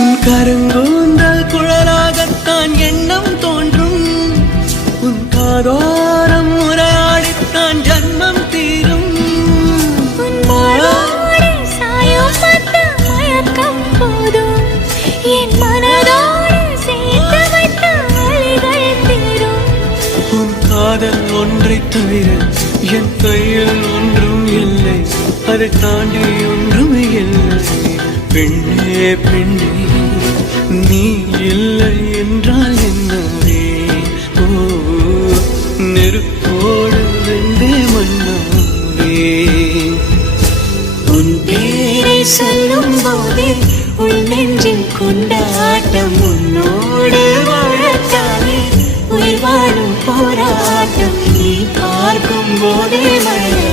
உன் கருங்கூந்தல் குழலாகத்தான் எண்ணம் தோன்றும். உன் காதோரம் உரையாடித்தான் ஜன்மம் தீரும். என் மனதோடு சேர்த்து வைத்த வழிகள் தீரும். உன் காதல் ஒன்றை தவிர என் கையில் ஒன்றும் இல்லை, அதை தாண்டி ஒன்றும் இல்லை. பெண்ணே பெண்ணே நீ இல்லை என்றால் என்னவே? ஓ நெருப்போடு வெந்தே மண்ணாவே. உன் பேரை சொல்லும் போதே உன் நெஞ்சில் கொண்டாட்டம். உன்னோடு வாழத்தானே உயிர் வாழும் போராட்டம். நீ பார்க்கும் போதே மழை